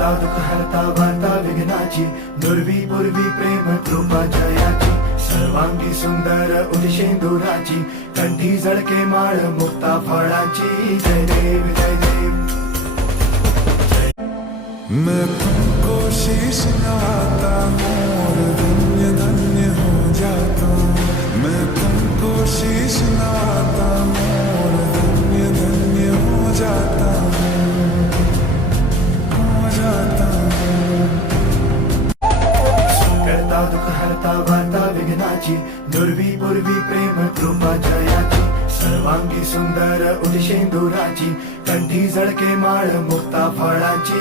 करता दुःख हरता वार्ता विघ्नाची, दुर्वी पूर्वी प्रेम कृपा जयाची, सर्वांगी सुंदर उदिशेंदुराची, कंठी जळके माळ मुक्ता फळाची. जय देव जय देव. मैं तुमको शीश नवाता हूँ और धन्य धन्य हो जाता हूँ. मैं तुमको शीश नवाता हूँ और धन्य धन्य हो जाता हूँ, हो जाता हूँ. करता दुःख हरता वार्ता विघ्नाची, दुर्वी पूर्वी प्रेम कृपा जयाची, सर्वांगी सुंदर उदिशेंदुराची, कंठी जळके माळ मुक्ता फळाची.